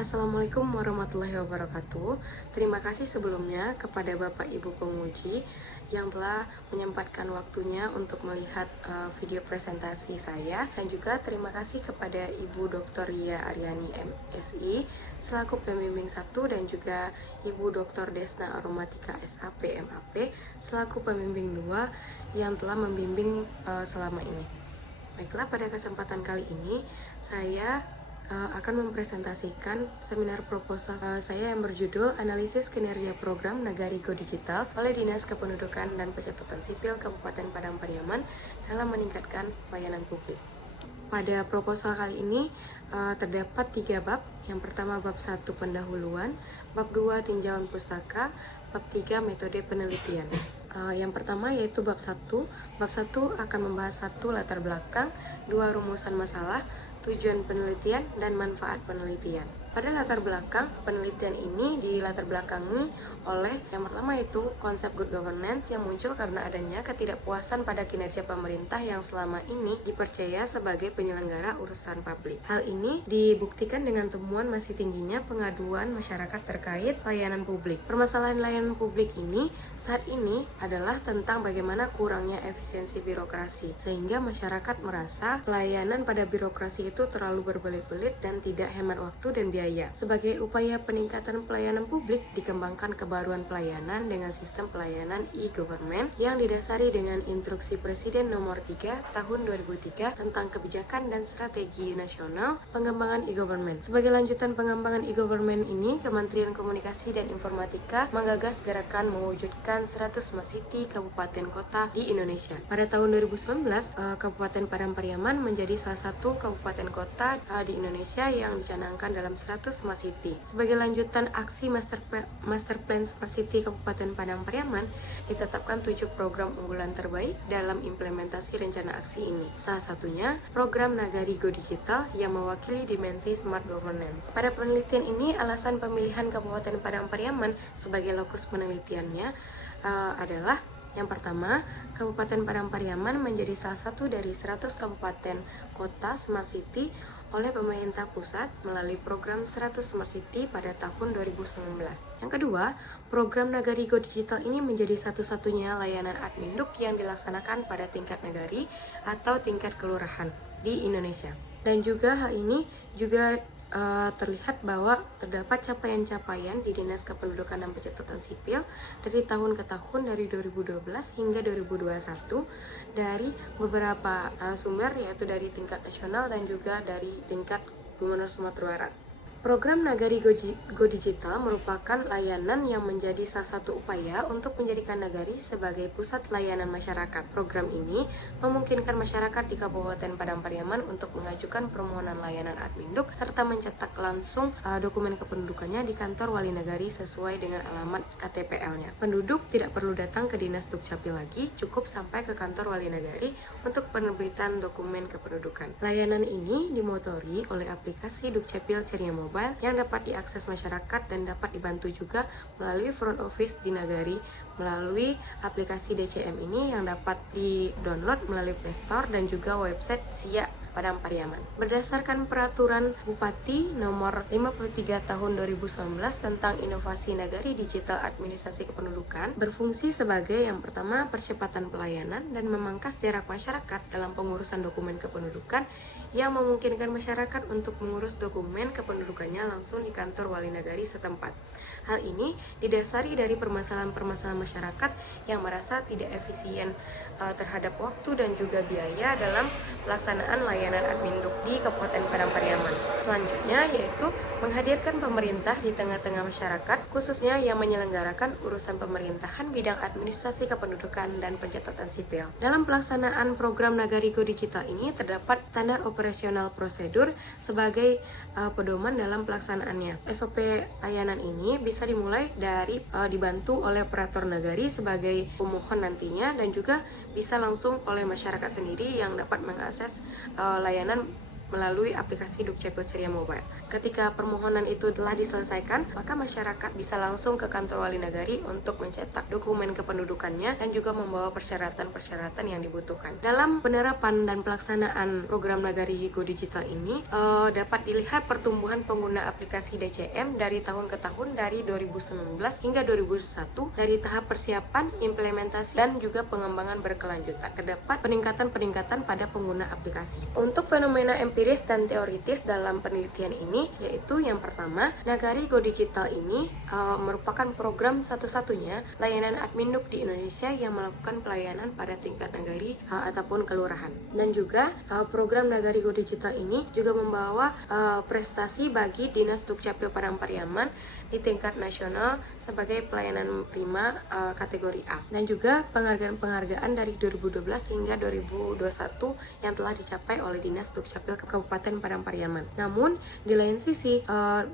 Assalamualaikum warahmatullahi wabarakatuh. Terima kasih sebelumnya kepada Bapak Ibu penguji yang telah menyempatkan waktunya untuk melihat video presentasi saya, dan juga terima kasih kepada Ibu Dr. Ria Aryani MSI selaku pembimbing 1 dan juga Ibu Dr. Desna Aromatika SAP MAP selaku pembimbing 2 yang telah membimbing selama ini. Baiklah, pada kesempatan kali ini saya akan mempresentasikan seminar proposal saya yang berjudul Analisis Kinerja Program Nagari Go Digital oleh Dinas Kependudukan dan Pencatatan Sipil Kabupaten Padang Pariaman dalam meningkatkan pelayanan publik. Pada proposal kali ini terdapat 3 bab. Yang pertama bab 1 pendahuluan, bab 2 tinjauan pustaka, bab 3 metode penelitian. Yang pertama yaitu bab 1. Bab 1 akan membahas 1 latar belakang, 2 rumusan masalah, tujuan penelitian, dan manfaat penelitian. Pada latar belakang, penelitian ini dilatar belakangi oleh yang pertama itu konsep good governance yang muncul karena adanya ketidakpuasan pada kinerja pemerintah yang selama ini dipercaya sebagai penyelenggara urusan publik. Hal ini dibuktikan dengan temuan masih tingginya pengaduan masyarakat terkait layanan publik. Permasalahan layanan publik ini saat ini adalah tentang bagaimana kurangnya efisiensi birokrasi, sehingga masyarakat merasa pelayanan pada birokrasi itu terlalu berbelit-belit dan tidak hemat waktu dan biaya. Sebagai upaya peningkatan pelayanan publik, dikembangkan kebaruan pelayanan dengan sistem pelayanan e-government yang didasari dengan Instruksi Presiden Nomor 3 Tahun 2003 tentang kebijakan dan strategi nasional pengembangan e-government. Sebagai lanjutan pengembangan e-government ini, Kementerian Komunikasi dan Informatika menggagas gerakan mewujudkan 100 Smart City kabupaten kota di Indonesia. Pada tahun 2019, Kabupaten Padang Pariaman menjadi salah satu kabupaten kota di Indonesia yang dicanangkan dalam 100 Smart City. Sebagai lanjutan aksi Master Plan Smart City Kabupaten Padang Pariaman, ditetapkan 7 program unggulan terbaik dalam implementasi rencana aksi ini. Salah satunya program Nagari Go Digital yang mewakili dimensi Smart Governance. Pada penelitian ini, alasan pemilihan Kabupaten Padang Pariaman sebagai lokus penelitiannya adalah yang pertama, Kabupaten Padang Pariaman menjadi salah satu dari 100 kabupaten kota Smart City oleh pemerintah pusat melalui program 100 Smart City pada tahun 2019. Yang kedua, program Nagari Go Digital ini menjadi satu-satunya layanan adminduk yang dilaksanakan pada tingkat nagari atau tingkat kelurahan di Indonesia. Dan juga hal ini juga terlihat bahwa terdapat capaian-capaian di Dinas Kependudukan dan Pencatatan Sipil dari tahun ke tahun, dari 2012 hingga 2021, dari beberapa sumber, yaitu dari tingkat nasional dan juga dari tingkat Gubernur Sumatera Barat. Program Nagari Go Digital merupakan layanan yang menjadi salah satu upaya untuk menjadikan Nagari sebagai pusat layanan masyarakat. Program ini memungkinkan masyarakat di Kabupaten Padang Pariaman untuk mengajukan permohonan layanan adminduk serta mencetak langsung dokumen kependudukannya di kantor Wali Nagari sesuai dengan alamat KTPL-nya. Penduduk tidak perlu datang ke Dinas Dukcapil lagi, cukup sampai ke kantor Wali Nagari untuk penerbitan dokumen kependudukan. Layanan ini dimotori oleh aplikasi Dukcapil Ceria Mobile yang dapat diakses masyarakat dan dapat dibantu juga melalui front office di Nagari melalui aplikasi DCM ini yang dapat di-download melalui Play Store dan juga website SIA Padang Pariaman. Berdasarkan Peraturan Bupati Nomor 53 Tahun 2019 tentang Inovasi Nagari Digital Administrasi Kependudukan, berfungsi sebagai yang pertama percepatan pelayanan dan memangkas jarak masyarakat dalam pengurusan dokumen kependudukan yang memungkinkan masyarakat untuk mengurus dokumen kependudukannya langsung di kantor Wali Nagari setempat. Hal ini didasari dari permasalahan-permasalahan masyarakat yang merasa tidak efisien terhadap waktu dan juga biaya dalam pelaksanaan layanan adminduk di Kabupaten Padang Pariaman. Selanjutnya yaitu menghadirkan pemerintah di tengah-tengah masyarakat, khususnya yang menyelenggarakan urusan pemerintahan bidang administrasi kependudukan dan pencatatan sipil. Dalam pelaksanaan program Nagari Go Digital ini terdapat standar operasional prosedur sebagai pedoman dalam pelaksanaannya. SOP layanan ini bisa dimulai dari dibantu oleh operator nagari sebagai pemohon nantinya, dan juga bisa langsung oleh masyarakat sendiri yang dapat mengakses layanan melalui aplikasi Dukcapil Ceria Mobile. Ketika permohonan itu telah diselesaikan, maka masyarakat bisa langsung ke kantor Wali Nagari untuk mencetak dokumen kependudukannya dan juga membawa persyaratan-persyaratan yang dibutuhkan. Dalam penerapan dan pelaksanaan program Nagari Go Digital ini dapat dilihat pertumbuhan pengguna aplikasi DCM dari tahun ke tahun dari 2019 hingga 2021 dari tahap persiapan, implementasi, dan juga pengembangan berkelanjutan. Terdapat peningkatan-peningkatan pada pengguna aplikasi. Untuk fenomena empiris dan teoritis dalam penelitian ini, yaitu yang pertama, Nagari Go Digital ini merupakan program satu-satunya layanan admin duk di Indonesia yang melakukan pelayanan pada tingkat nagari ataupun kelurahan. Dan juga program Nagari Go Digital ini juga membawa prestasi bagi Dinas Dukcapil Padang Pariaman di tingkat nasional sebagai pelayanan prima kategori A, dan juga penghargaan-penghargaan dari 2012 hingga 2021 yang telah dicapai oleh Dinas Dukcapil Kabupaten Padang Pariaman. Namun di lain sisi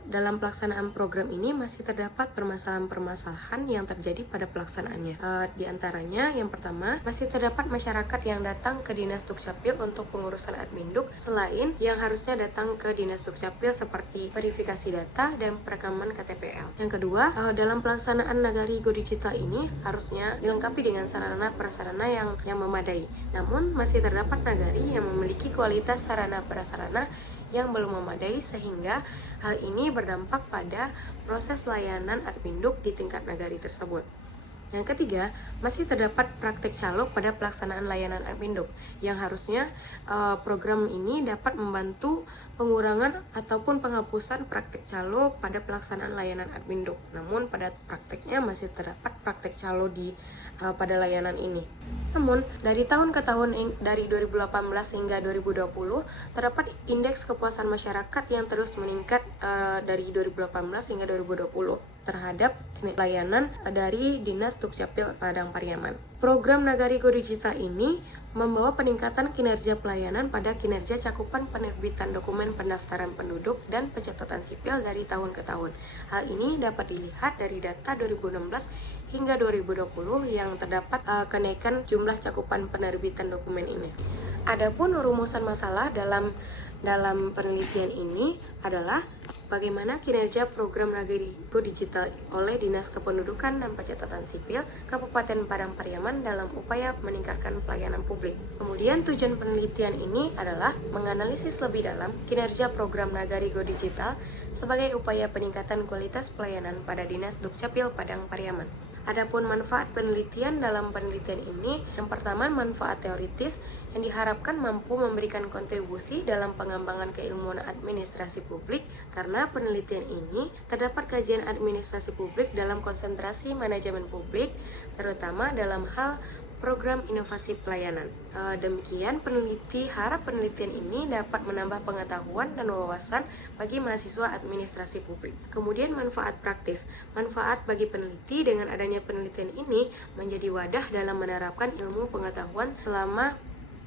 dalam pelaksanaan program ini masih terdapat permasalahan-permasalahan yang terjadi pada pelaksanaannya. Di antaranya yang pertama, masih terdapat masyarakat yang datang ke Dinas Dukcapil untuk pengurusan admin duk selain yang harusnya datang ke Dinas Dukcapil seperti verifikasi data dan perekaman KTP. Yang kedua, dalam pelaksanaan Nagari Go Digital ini harusnya dilengkapi dengan sarana prasarana yang memadai. Namun masih terdapat nagari yang memiliki kualitas sarana prasarana yang belum memadai sehingga hal ini berdampak pada proses layanan admin duk di tingkat nagari tersebut. Yang ketiga, masih terdapat praktik calo pada pelaksanaan layanan admin duk yang harusnya program ini dapat membantu pengurangan ataupun penghapusan praktik calo pada pelaksanaan layanan admin duk. Namun pada praktiknya masih terdapat praktik calo pada layanan ini. Namun dari tahun ke tahun dari 2018 hingga 2020 terdapat indeks kepuasan masyarakat yang terus meningkat dari 2018 hingga 2020 terhadap layanan dari Dinas Dukcapil Padang Pariaman. Program Nagari Go Digital ini membawa peningkatan kinerja pelayanan pada kinerja cakupan penerbitan dokumen pendaftaran penduduk dan pencatatan sipil dari tahun ke tahun. Hal ini dapat dilihat dari data 2016 hingga 2020 yang terdapat kenaikan jumlah cakupan penerbitan dokumen ini. Adapun rumusan masalah dalam penelitian ini adalah bagaimana kinerja program Nagari Go Digital oleh Dinas Kependudukan dan Pencatatan Sipil Kabupaten Padang Pariaman dalam upaya meningkatkan pelayanan publik. Kemudian tujuan penelitian ini adalah menganalisis lebih dalam kinerja program Nagari Go Digital sebagai upaya peningkatan kualitas pelayanan pada Dinas Dukcapil Padang Pariaman. Adapun manfaat penelitian dalam penelitian ini, yang pertama manfaat teoritis yang diharapkan mampu memberikan kontribusi dalam pengembangan keilmuan administrasi publik karena penelitian ini terdapat kajian administrasi publik dalam konsentrasi manajemen publik terutama dalam hal program inovasi pelayanan. Demikian peneliti harap penelitian ini dapat menambah pengetahuan dan wawasan bagi mahasiswa administrasi publik. Kemudian manfaat praktis. Manfaat bagi peneliti dengan adanya penelitian ini menjadi wadah dalam menerapkan ilmu pengetahuan selama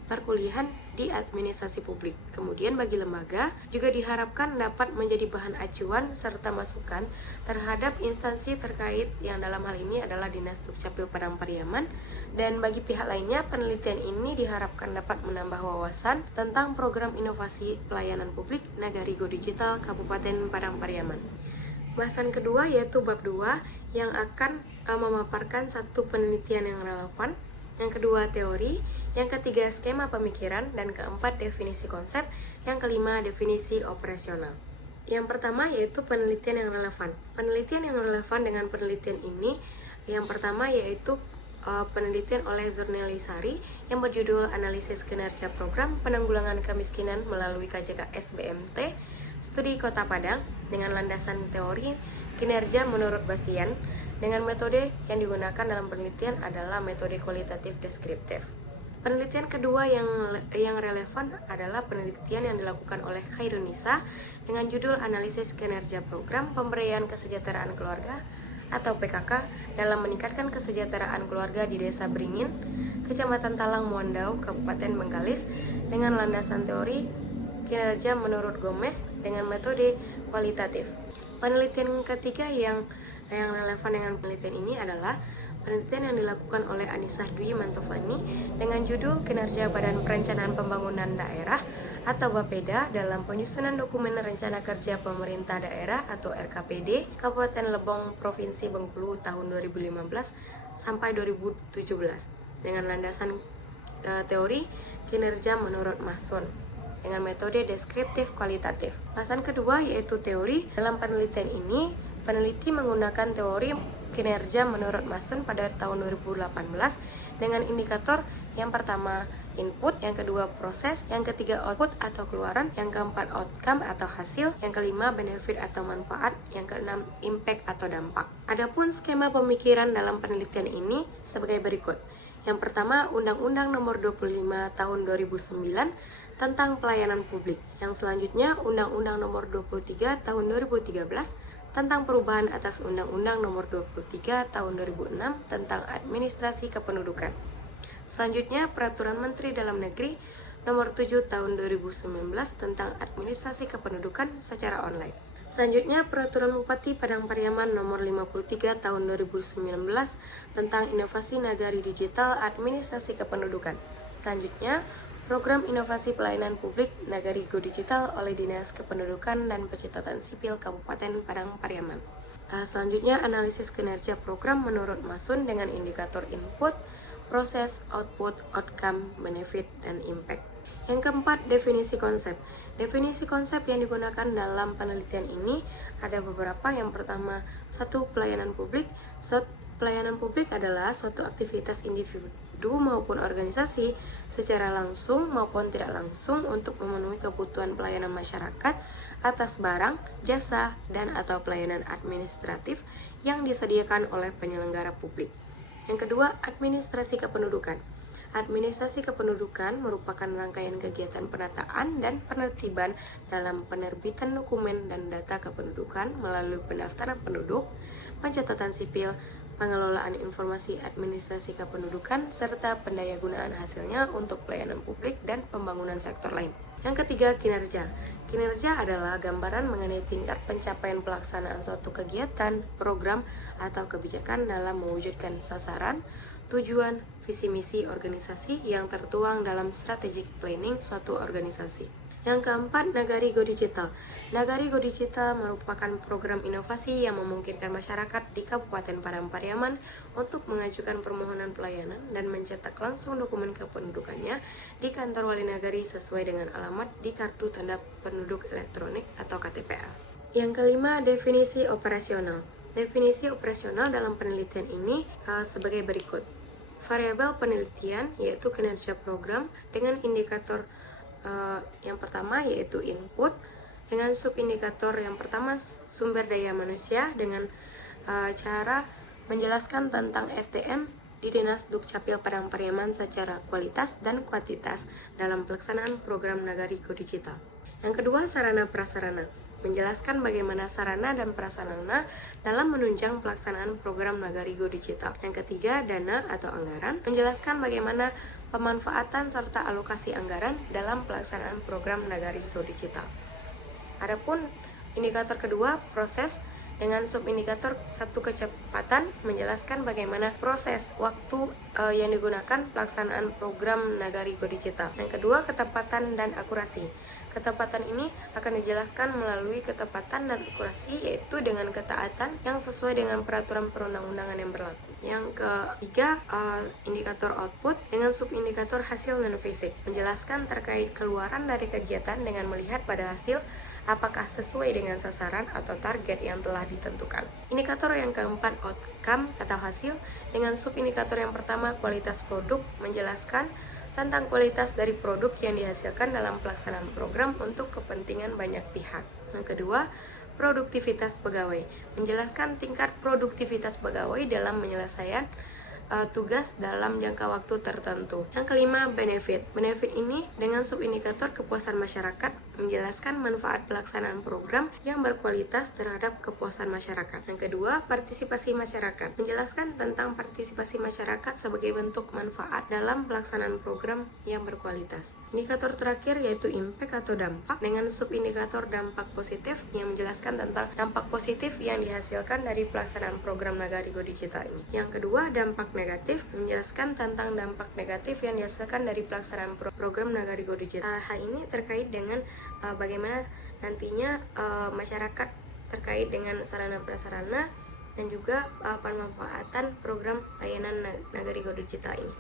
perkuliahan di administrasi publik. Kemudian bagi lembaga juga diharapkan dapat menjadi bahan acuan serta masukan terhadap instansi terkait yang dalam hal ini adalah Dinas Dukcapil Padang Pariaman, dan bagi pihak lainnya penelitian ini diharapkan dapat menambah wawasan tentang program inovasi pelayanan publik Nagari Go Digital Kabupaten Padang Pariaman. Bahasan kedua yaitu bab 2 yang akan memaparkan satu penelitian yang relevan, yang kedua teori, yang ketiga skema pemikiran, dan keempat definisi konsep, yang kelima definisi operasional. Yang pertama yaitu penelitian yang relevan. Penelitian yang relevan dengan penelitian ini yang pertama yaitu penelitian oleh Zurnelisari yang berjudul Analisis Kinerja Program Penanggulangan Kemiskinan melalui KJK SBMT Studi Kota Padang dengan landasan teori kinerja menurut Bastian. Dengan metode yang digunakan dalam penelitian adalah metode kualitatif deskriptif. Penelitian kedua yang relevan adalah penelitian yang dilakukan oleh Khairunisa dengan judul Analisis Kinerja Program Pemberdayaan Kesejahteraan Keluarga atau PKK dalam meningkatkan kesejahteraan keluarga di Desa Beringin, Kecamatan Talang Muandau, Kabupaten Bengkalis dengan landasan teori kinerja menurut Gomez dengan metode kualitatif. Penelitian ketiga yang relevan dengan penelitian ini adalah penelitian yang dilakukan oleh Anisah Dwi Mantovani dengan judul Kinerja Badan Perencanaan Pembangunan Daerah atau Bapeda dalam penyusunan dokumen rencana kerja pemerintah daerah atau RKPD Kabupaten Lebong Provinsi Bengkulu tahun 2015 sampai 2017 dengan landasan teori kinerja menurut Mason dengan metode deskriptif kualitatif. Alasan kedua yaitu teori. Dalam penelitian ini, peneliti menggunakan teori kinerja menurut Mason pada tahun 2018 dengan indikator yang pertama input, yang kedua proses, yang ketiga output atau keluaran, yang keempat outcome atau hasil, yang kelima benefit atau manfaat, yang keenam impact atau dampak. Adapun skema pemikiran dalam penelitian ini sebagai berikut. Yang pertama, Undang-Undang Nomor 25 Tahun 2009 tentang pelayanan publik. Yang selanjutnya, Undang-Undang Nomor 23 Tahun 2013 tentang perubahan atas Undang-Undang Nomor 23 Tahun 2006 tentang administrasi kependudukan. Selanjutnya, Peraturan Menteri Dalam Negeri Nomor 7 Tahun 2019 tentang administrasi kependudukan secara online. Selanjutnya, Peraturan Bupati Padang Pariaman Nomor 53 Tahun 2019 tentang inovasi nagari digital administrasi kependudukan. Selanjutnya, Program Inovasi Pelayanan Publik Nagari Go Digital oleh Dinas Kependudukan dan Pencatatan Sipil Kabupaten Padang Pariaman. Selanjutnya, analisis kinerja program menurut Mason dengan indikator input, proses, output, outcome, benefit, dan impact. Yang keempat, definisi konsep. Definisi konsep yang digunakan dalam penelitian ini ada beberapa. Yang pertama, satu, pelayanan publik. Pelayanan publik adalah suatu aktivitas individu maupun organisasi secara langsung maupun tidak langsung untuk memenuhi kebutuhan pelayanan masyarakat atas barang, jasa, dan atau pelayanan administratif yang disediakan oleh penyelenggara publik. Yang kedua, administrasi kependudukan. Administrasi kependudukan merupakan rangkaian kegiatan penataan dan penertiban dalam penerbitan dokumen dan data kependudukan melalui pendaftaran penduduk, pencatatan sipil, pengelolaan informasi administrasi kependudukan, serta pendayagunaan hasilnya untuk pelayanan publik dan pembangunan sektor lain. Yang ketiga, kinerja. Kinerja adalah gambaran mengenai tingkat pencapaian pelaksanaan suatu kegiatan, program, atau kebijakan dalam mewujudkan sasaran, tujuan, visi misi organisasi yang tertuang dalam strategic planning suatu organisasi. Yang keempat, Nagari Go Digital. Nagari Go Digital merupakan program inovasi yang memungkinkan masyarakat di Kabupaten Padang Pariaman untuk mengajukan permohonan pelayanan dan mencetak langsung dokumen kependudukannya di kantor wali nagari sesuai dengan alamat di Kartu Tanda Penduduk Elektronik atau KTPA. Yang kelima, definisi operasional. Definisi operasional dalam penelitian ini sebagai berikut. Variabel penelitian yaitu kinerja program dengan indikator yang pertama yaitu input, dengan subindikator yang pertama sumber daya manusia dengan cara menjelaskan tentang SDM di Dinas Dukcapil Padang Pariaman secara kualitas dan kuantitas dalam pelaksanaan program Nagari Go Digital. Yang kedua, sarana prasarana, menjelaskan bagaimana sarana dan prasarana dalam menunjang pelaksanaan program Nagari Go Digital. Yang ketiga, dana atau anggaran, menjelaskan bagaimana pemanfaatan serta alokasi anggaran dalam pelaksanaan program Nagari Go Digital. Adapun indikator kedua, proses, dengan subindikator satu, kecepatan, menjelaskan bagaimana proses waktu yang digunakan pelaksanaan program Nagari Go Digital. Yang kedua, ketepatan dan akurasi. Ketepatan ini akan dijelaskan melalui ketepatan dan akurasi, yaitu dengan ketaatan yang sesuai dengan peraturan perundang-undangan yang berlaku. Yang ketiga, indikator output dengan subindikator hasil non fisik, menjelaskan terkait keluaran dari kegiatan dengan melihat pada hasil apakah sesuai dengan sasaran atau target yang telah ditentukan. Indikator yang keempat, outcome atau hasil, dengan subindikator yang pertama, kualitas produk, menjelaskan tentang kualitas dari produk yang dihasilkan dalam pelaksanaan program untuk kepentingan banyak pihak. Yang kedua, produktivitas pegawai, menjelaskan tingkat produktivitas pegawai dalam penyelesaian tugas dalam jangka waktu tertentu. Yang kelima, benefit. Benefit ini dengan subindikator kepuasan masyarakat, menjelaskan manfaat pelaksanaan program yang berkualitas terhadap kepuasan masyarakat. Yang kedua, partisipasi masyarakat, menjelaskan tentang partisipasi masyarakat sebagai bentuk manfaat dalam pelaksanaan program yang berkualitas. Indikator terakhir yaitu impact atau dampak, dengan subindikator dampak positif yang menjelaskan tentang dampak positif yang dihasilkan dari pelaksanaan program Nagari Go Digital ini. Yang kedua, dampak negatif, menjelaskan tentang dampak negatif yang dihasilkan dari pelaksanaan program Nagari Go Digital. Hal ini terkait dengan bagaimana nantinya masyarakat terkait dengan sarana prasarana dan juga pemanfaatan program layanan Nagari Go Digital ini.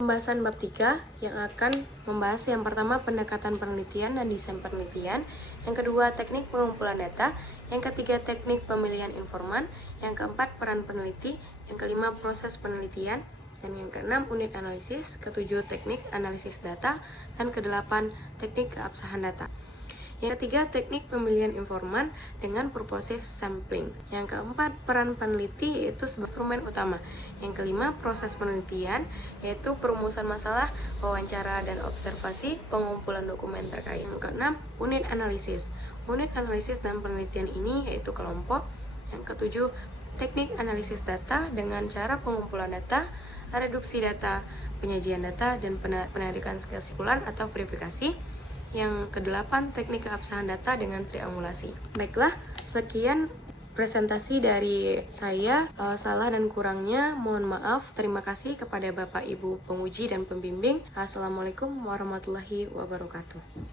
Pembahasan bab 3 yang akan membahas yang pertama pendekatan penelitian dan desain penelitian, yang kedua teknik pengumpulan data, yang ketiga teknik pemilihan informan, yang keempat peran peneliti, yang kelima proses penelitian, dan yang keenam unit analisis, ketujuh teknik analisis data, dan kedelapan teknik keabsahan data. Yang ketiga, teknik pemilihan informan dengan purposive sampling. Yang keempat, peran peneliti yaitu sebagai instrumen utama. Yang kelima, proses penelitian yaitu perumusan masalah, wawancara dan observasi, pengumpulan dokumen terkait. Yang keenam, unit analisis. Unit analisis dan penelitian ini yaitu kelompok. Yang ketujuh, teknik analisis data dengan cara pengumpulan data, reduksi data, penyajian data, dan penarikan kesimpulan atau verifikasi. Yang kedelapan, teknik keabsahan data dengan triangulasi. Baiklah, sekian presentasi dari saya. Salah dan kurangnya mohon maaf. Terima kasih kepada Bapak Ibu penguji dan pembimbing. Assalamualaikum warahmatullahi wabarakatuh.